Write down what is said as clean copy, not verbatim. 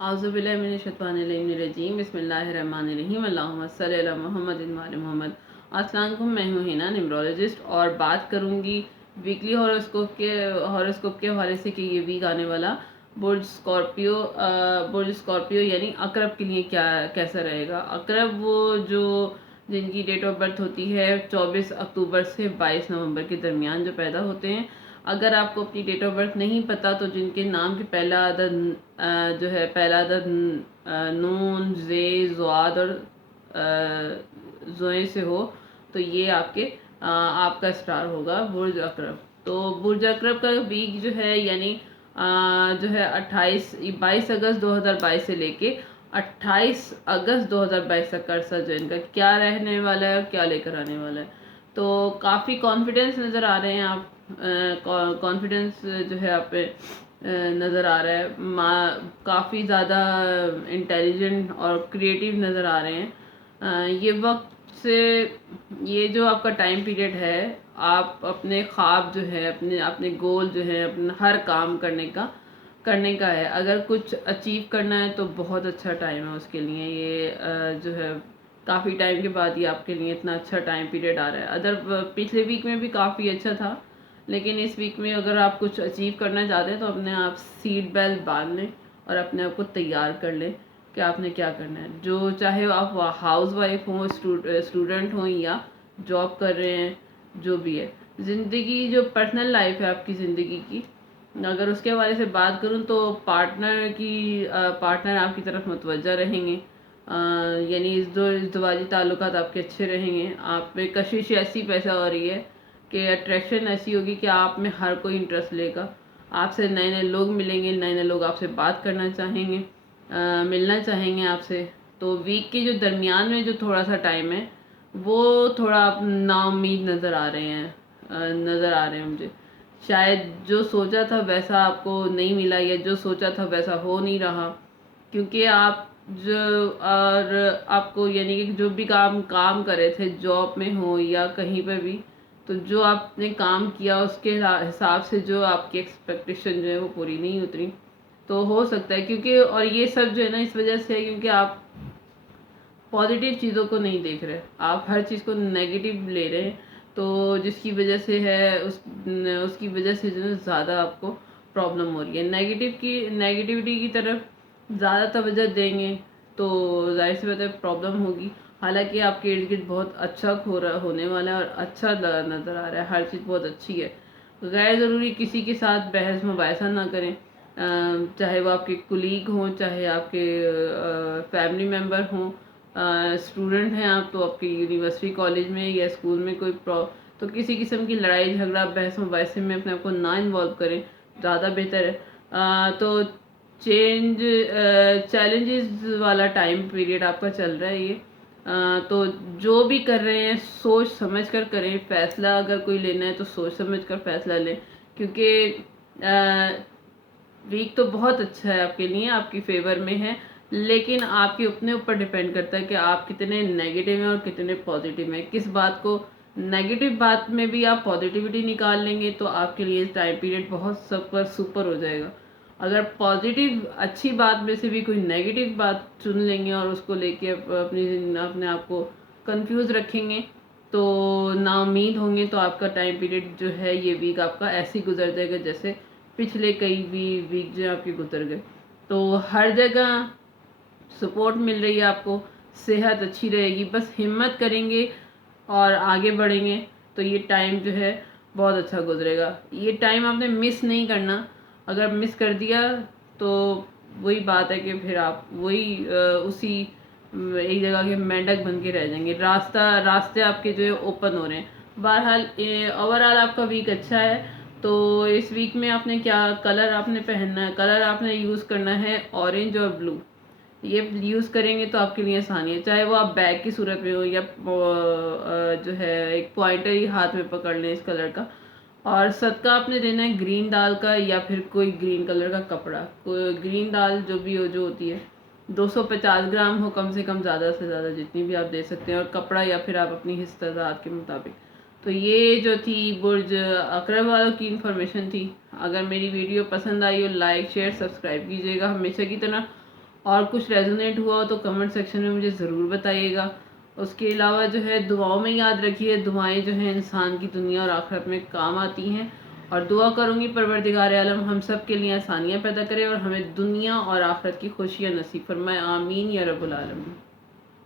आउज़ु बिल्लाहि मिनश शैतानिर रजीम बिस्मिल्लाहिर्रहमानिर्रहीम अल्लाहुम्मा सल्लि अला मुहम्मद व आले मोहम्मद। अस्सलाम वालेकुम, मैं हूँ हिना न्यूमरोलॉजिस्ट और बात करूँगी वीकली हॉरोस्कोप के हवाले से कि ये वीक आने वाला बुर्ज स्कॉर्पियो यानी अकरब के लिए क्या कैसा रहेगा। अकरब वो जो जिनकी डेट ऑफ बर्थ होती है 24 अक्टूबर से 22 नवंबर के दरमियान जो पैदा होते हैं। अगर आपको अपनी डेट ऑफ बर्थ नहीं पता तो जिनके नाम के पहला अदद जो है पहला अदद नून जे ज़ुआद और ज़ोए से हो तो ये आपका स्टार होगा बुर्ज अकरब। तो बुर्ज अकरब का वीक जो है यानी जो है 22 अगस्त 2022 से लेके 28 अगस्त 2022 तक का अरसा जो इनका क्या रहने वाला है और क्या लेकर आने वाला है। तो काफ़ी कॉन्फिडेंस नज़र आ रहे हैं आप, कॉन्फिडेंस जो है आप पे नज़र आ रहा है। काफ़ी ज़्यादा इंटेलिजेंट और क्रिएटिव नज़र आ रहे हैं। ये वक्त से ये जो आपका टाइम पीरियड है आप अपने ख्वाब जो है अपने अपने गोल जो है अपना हर काम करने का है। अगर कुछ अचीव करना है तो बहुत अच्छा टाइम है उसके लिए। ये जो है काफ़ी टाइम के बाद ये आपके लिए इतना अच्छा टाइम पीरियड आ रहा है। पिछले वीक में भी काफ़ी अच्छा था, लेकिन इस वीक में अगर आप कुछ अचीव करना चाहते हैं तो अपने आप सीट बेल्ट बांध लें और अपने आप को तैयार कर लें कि आपने क्या करना है। जो चाहे आप हाउस वाइफ हों, स्टूडेंट हों या जॉब कर रहे हैं, जो भी है ज़िंदगी जो पर्सनल लाइफ है आपकी ज़िंदगी की, अगर उसके हवाले से बात करूं तो पार्टनर आपकी तरफ मुतवज्जा रहेंगे। यानी इज़्दवाजी ताल्लुकात आपके अच्छे रहेंगे। आप में कशिश ऐसी पैदा हो रही है कि अट्रैक्शन ऐसी होगी कि आप में हर कोई इंटरेस्ट लेगा। आपसे नए नए लोग मिलेंगे, नए नए लोग आपसे बात करना चाहेंगे, मिलना चाहेंगे आपसे। तो वीक के जो दरमियान में जो थोड़ा सा टाइम है वो थोड़ा आप नाउम्मीद नज़र आ रहे हैं मुझे। शायद जो सोचा था वैसा आपको नहीं मिला या जो सोचा था वैसा हो नहीं रहा, क्योंकि आप जो और आपको यानी कि जो भी काम कर रहे थे जॉब में हो या कहीं पर भी, तो जो आपने काम किया उसके हिसाब से जो आपकी एक्सपेक्टेशन जो है वो पूरी नहीं उतरी। तो हो सकता है क्योंकि और ये सब जो है ना इस वजह से है क्योंकि आप पॉजिटिव चीज़ों को नहीं देख रहे, आप हर चीज़ को नेगेटिव ले रहे हैं। तो जिसकी वजह से है उसकी वजह से जो है ज़्यादा आपको प्रॉब्लम हो रही है। नेगेटिविटी की तरफ ज़्यादा तवज्जो देंगे तो जाहिर सी बात है प्रॉब्लम होगी। हालांकि आपके इर्द गिर्द बहुत अच्छा होने वाला है और अच्छा नज़र आ रहा है, हर चीज़ बहुत अच्छी है। गैर ज़रूरी किसी के साथ बहस मुबाहिसा ना करें, चाहे वो आपके कुलीग हों, चाहे आपके फैमिली मेम्बर हों, स्टूडेंट हैं आप तो आपके यूनिवर्सिटी कॉलेज में या स्कूल में तो किसी किस्म की लड़ाई झगड़ा बहस मुबाहिसे में अपने आप को ना इन्वॉल्व करें, ज़्यादा बेहतर है। तो चैलेंजेस वाला टाइम पीरियड आपका चल रहा है ये। तो जो भी कर रहे हैं सोच समझ कर करें। फ़ैसला अगर कोई लेना है तो सोच समझ कर फ़ैसला लें, क्योंकि वीक तो बहुत अच्छा है आपके लिए, आपकी फेवर में है, लेकिन आपके अपने ऊपर डिपेंड करता है कि आप कितने नेगेटिव हैं और कितने पॉजिटिव हैं। किस बात को नेगेटिव बात में भी आप पॉजिटिविटी निकाल लेंगे तो आपके लिए टाइम पीरियड बहुत सुपर हो जाएगा। अगर पॉजिटिव अच्छी बात में से भी कोई नेगेटिव बात चुन लेंगे और उसको लेके अपने आप को कंफ्यूज रखेंगे तो नाउम्मीद होंगे तो आपका टाइम पीरियड जो है ये वीक आपका ऐसे ही गुजर जाएगा जैसे पिछले कई भी वीक जो आपके गुजर गए। तो हर जगह सपोर्ट मिल रही है आपको, सेहत अच्छी रहेगी, बस हिम्मत करेंगे और आगे बढ़ेंगे तो ये टाइम जो है बहुत अच्छा गुजरेगा। ये टाइम आपने मिस नहीं करना, अगर मिस कर दिया तो वही बात है कि फिर आप वही उसी एक जगह के मेंढक बन के रह जाएंगे। रास्ते आपके जो है ओपन हो रहे हैं। बहरहाल ओवरऑल आपका वीक अच्छा है। तो इस वीक में आपने क्या कलर आपने पहनना है, कलर आपने यूज़ करना है ऑरेंज और ब्लू। ये यूज़ करेंगे तो आपके लिए आसानी है, चाहे वो आप बैग की सूरत में हो या जो है एक पॉइंटर ही हाथ में पकड़ लें इस कलर का। और सदका आपने देना है ग्रीन दाल का या फिर कोई ग्रीन कलर का कपड़ा। कोई ग्रीन दाल जो होती है 250 ग्राम हो कम से कम, ज़्यादा से ज़्यादा जितनी भी आप दे सकते हैं, और कपड़ा या फिर आप अपनी हिस्सेदार के मुताबिक। तो ये जो थी बुर्ज अकरब वालों की इन्फॉर्मेशन थी। अगर मेरी वीडियो पसंद आई हो लाइक शेयर सब्सक्राइब कीजिएगा हमेशा की तरह। اور کچھ ریزونیٹ ہوا ہو تو کمنٹ سیکشن میں مجھے ضرور بتائیے گا۔ اس کے علاوہ جو ہے دعاؤں میں یاد رکھیے، دعائیں جو ہیں انسان کی دنیا اور آخرت میں کام آتی ہیں، اور دعا کروں گی پروردگار عالم ہم سب کے لیے آسانیاں پیدا کرے اور ہمیں دنیا اور آخرت کی خوشیاں نصیب فرمائے، آمین یا رب العالمین۔